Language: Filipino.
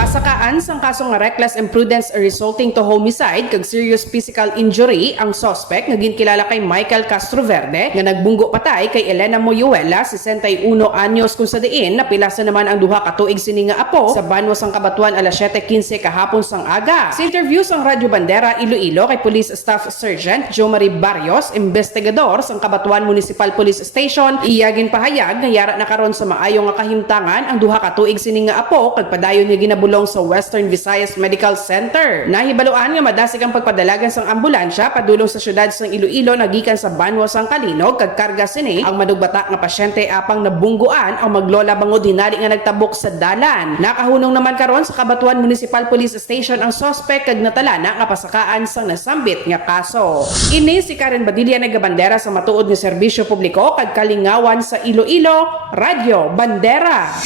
Napasakaan sang kasong nga reckless imprudence resulting to homicide kag serious physical injury ang suspect nga ginkilala kay Michael Castroverde nga nagbunggo patay kay Elena Moyuela, 61 anyos kung sa diin napilasa naman ang duha ka tuig sini nga apo sa banwa sang Kabatuan alas 7:15 kahapon sang aga. Sa interview sang Radyo Bandera Iloilo kay Police Staff Sergeant Jo Marie Barrios, investigador sang Kabatuan Municipal Police Station, iyagin pahayag nga yara na karon sa maayo nga kahimtangan ang duha ka tuig sini nga apo kag padayon nga ginabulong sa Western Visayas Medical Center. Nahibaluan nga madasig ang pagpadalagan sang ambulansya padulong sa syudad sang Iloilo nagikan sa banwa sang Kalinog kag karga sini ang madugbata nga pasyente apang nabungguan ang maglola bangod hinali nga nagtabok sa dalan. Nakahunong naman karon sa Kabatuan Municipal Police Station ang suspect kag natalana nga pasakaan sang nasambit nga kaso. Ini si Karen Badilla nagabandera sa matuod nga serbisyo publiko kag kalingawan sa Iloilo, Radyo Bandera.